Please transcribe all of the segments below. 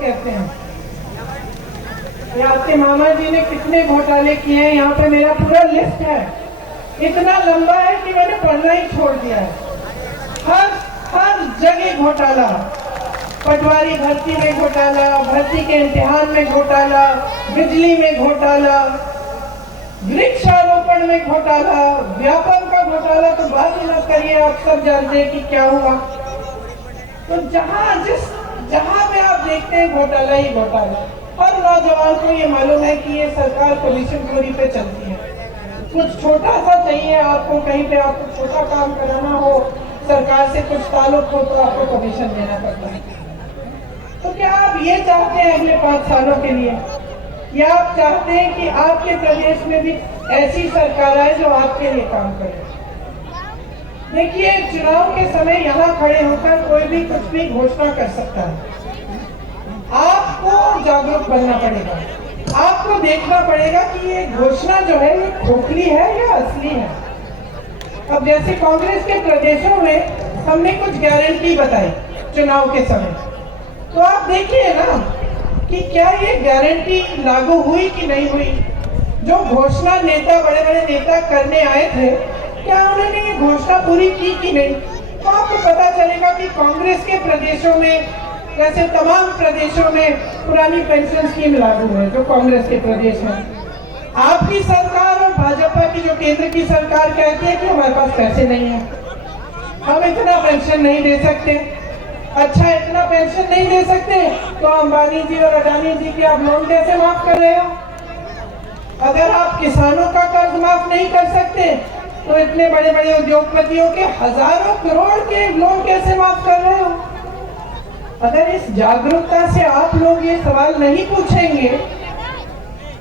कहते हैं। ये आपके मामा जी ने कितने घोटाले किए हैं, यहाँ पे मेरा पूरा लिस्ट है, इतना लंबा है कि मैंने पढ़ना ही छोड़ दिया है। हर जगह घोटाला, पटवारी भर्ती में घोटाला, भर्ती के इम्तिहान में घोटाला, बिजली में घोटाला, वृक्षारोपण में घोटाला, व्यापम का घोटाला तो बात ही न करिए, आप सब जानते हैं कि क्या हुआ। तो जहां पे आप देखते हैं घोटाला ही घोटाला। हर नौजवान को ये मालूम है कि ये सरकार कमीशनखोरी पे चलती है। कुछ छोटा सा चाहिए आपको, कहीं पे आपको छोटा काम कराना हो, सरकार से कुछ ताल्लुक हो, तो आपको कमीशन देना पड़ता है। तो क्या आप ये चाहते हैं अगले 5 सालों के लिए, या आप चाहते हैं कि आपके प्रदेश में भी ऐसी सरकार आए जो आपके लिए काम करे? देखिए, चुनाव के समय यहाँ खड़े होकर कोई भी कुछ भी घोषणा कर सकता है। आपको जागरूक बनना पड़ेगा, आपको देखना पड़ेगा कि ये घोषणा जो है ये खोखली है या असली है। अब जैसे कांग्रेस के प्रदेशों में हमने कुछ गारंटी बताई चुनाव के समय, तो आप देखिए ना कि क्या ये गारंटी लागू हुई कि नहीं हुई। जो घोषणा नेता, बड़े बड़े नेता करने आए थे, क्या उन्होंने ये घोषणा पूरी की कि नहीं। तो आपको पता चलेगा कि कांग्रेस के प्रदेशों में, जैसे तमाम प्रदेशों में पुरानी पेंशन स्कीम लागू है जो कांग्रेस के प्रदेश है। आपकी सरकार और भाजपा की जो केंद्र की सरकार कहती है कि हमारे पास पैसे नहीं है, हम इतना पेंशन नहीं दे सकते। अच्छा, इतना पेंशन नहीं दे सकते तो अंबानी जी और अडानी जी के आप लोन कैसे माफ कर रहे हो? अगर आप किसानों का कर्ज माफ नहीं कर सकते तो इतने बड़े बड़े उद्योगपतियों के हजारों करोड़ के लोन कैसे माफ कर रहे हो? अगर इस जागरूकता से आप लोग ये सवाल नहीं पूछेंगे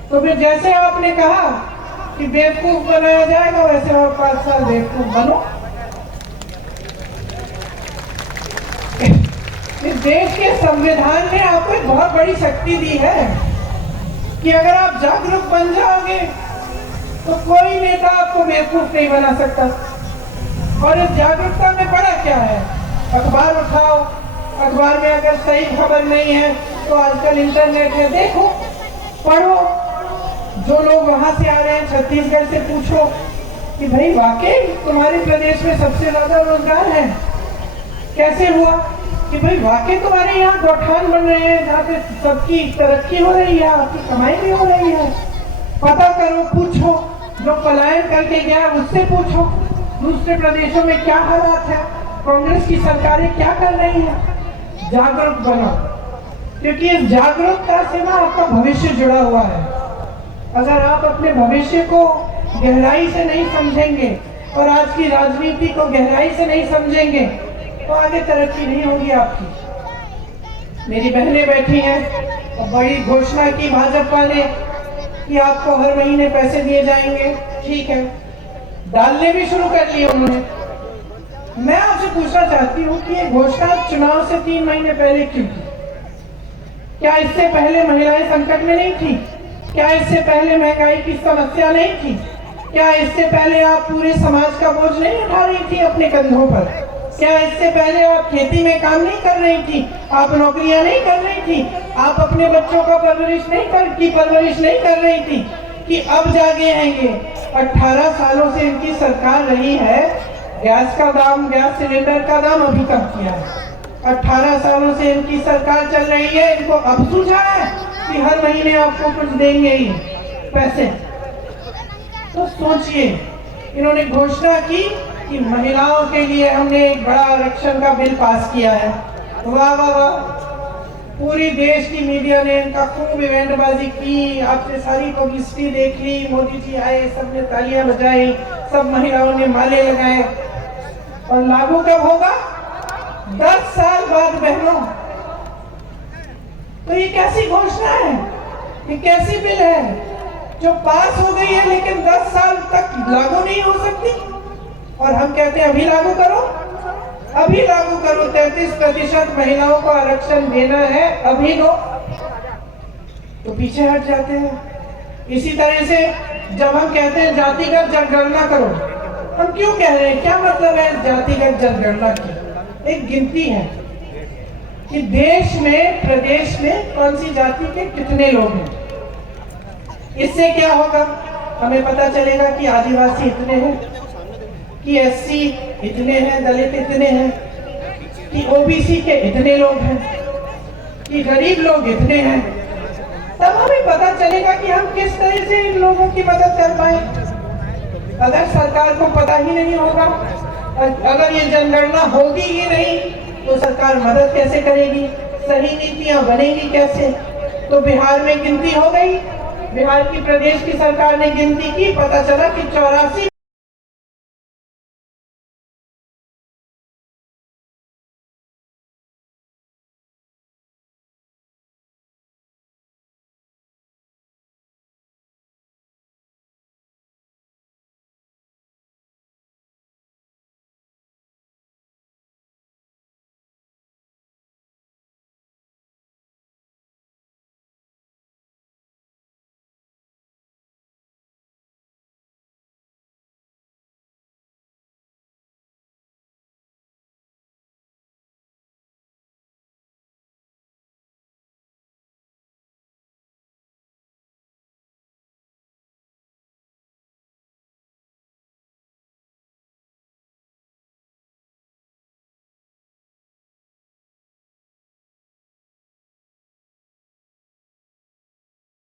तो फिर जैसे आपने कहा कि बेवकूफ बनाया जाएगा, वैसे आप 5 साल बेवकूफ बनो। इस देश के संविधान ने आपको एक बहुत बड़ी शक्ति दी है कि अगर आप जागरूक बन जाओगे तो कोई नेता आपको बेवकूफ नहीं बना सकता। और इस जागरूकता में बड़ा क्या है, अखबार उठाओ, अखबार में अगर सही खबर नहीं है तो आजकल इंटरनेट में देखो, पढ़ो। जो लोग वहां से आ रहे हैं छत्तीसगढ़ से पूछो कि भाई वाकई तुम्हारे प्रदेश में सबसे ज्यादा रोजगार है, कैसे हुआ? कि भाई वाकई तुम्हारे यहाँ गौठान बन रहे हैं जहाँ पे सबकी तरक्की हो रही है, आपकी कमाई भी हो रही है। पता करो, पूछो, जो पलायन करके गया उससे पूछो दूसरे प्रदेशों में क्या हालात है, कांग्रेस की सरकारें क्या कर रही है। जागरूक बनो, क्योंकि इस जागरूकता से ना आपका भविष्य जुड़ा हुआ है। अगर आप अपने भविष्य को गहराई से नहीं समझेंगे और आज की राजनीति को गहराई से नहीं समझेंगे तो आगे तरक्की नहीं होगी आपकी। मेरी बहनें बैठी हैं और बड़ी घोषणा की भाजपा ने कि आपको हर महीने पैसे दिए जाएंगे। ठीक है, डालने भी शुरू कर लिए उन्होंने। मैं आपसे पूछना चाहती हूँ कि ये घोषणा चुनाव से 3 महीने पहले क्यों की? क्या इससे पहले महिलाएं संकट में नहीं थी? क्या इससे पहले महंगाई की समस्या नहीं थी? क्या इससे पहले आप पूरे समाज का बोझ नहीं उठा रही थी अपने कंधों पर? क्या इससे पहले आप खेती में काम नहीं कर रही थी? आप नौकरियां नहीं कर रही थी? आप अपने बच्चों का परवरिश नहीं कर रही थी कि अब जागे आएंगे? 18 सालों से इनकी सरकार रही है, गैस का दाम, गैस सिलेंडर का दाम अभी कम किया है। 18 सालों से इनकी सरकार चल रही है, इनको अब सूझा है कि हर महीने आपको कुछ देंगे ही पैसे। तो सोचिए, इन्होंने घोषणा की कि महिलाओं के लिए हमने एक बड़ा आरक्षण का बिल पास किया है। वाह वाह वाह, पूरी देश की मीडिया ने इनका खूब इवेंटबाजी की, आपने सारी पब्लिसिटी देख ली, मोदी जी आए, सबने तालियां बजाई, सब महिलाओं ने माले लगाए। और लागू कब होगा? 10 साल बाद बहनों। तो ये कैसी घोषणा है, ये कैसी बिल है जो पास हो गई है लेकिन 10 साल तक लागू नहीं हो सकती? और हम कहते हैं अभी लागू करो, अभी लागू करो, 33% महिलाओं को आरक्षण देना है, अभी दो। तो पीछे हट जाते हैं। इसी तरह से जब हम कहते हैं जातिगत जनगणना करो, हम क्यों कह रहे हैं, क्या मतलब है जातिगत जनगणना की? एक गिनती है, कि देश में, प्रदेश में कौन सी जाति के कितने लोग हैं। इससे क्या होगा, हमें पता चलेगा कि आदिवासी इतने हैं, कि एससी इतने हैं, दलित इतने हैं, कि ओबीसी के इतने लोग हैं, कि गरीब लोग इतने हैं। तब हमें पता चलेगा कि हम किस तरह से इन लोगों की मदद कर पाए। अगर सरकार को पता ही नहीं होगा, अगर ये जनगणना होगी ही नहीं, तो सरकार मदद कैसे करेगी, सही नीतियां बनेगी कैसे। तो बिहार में गिनती हो गई, बिहार की प्रदेश की सरकार ने गिनती की, पता चला कि 84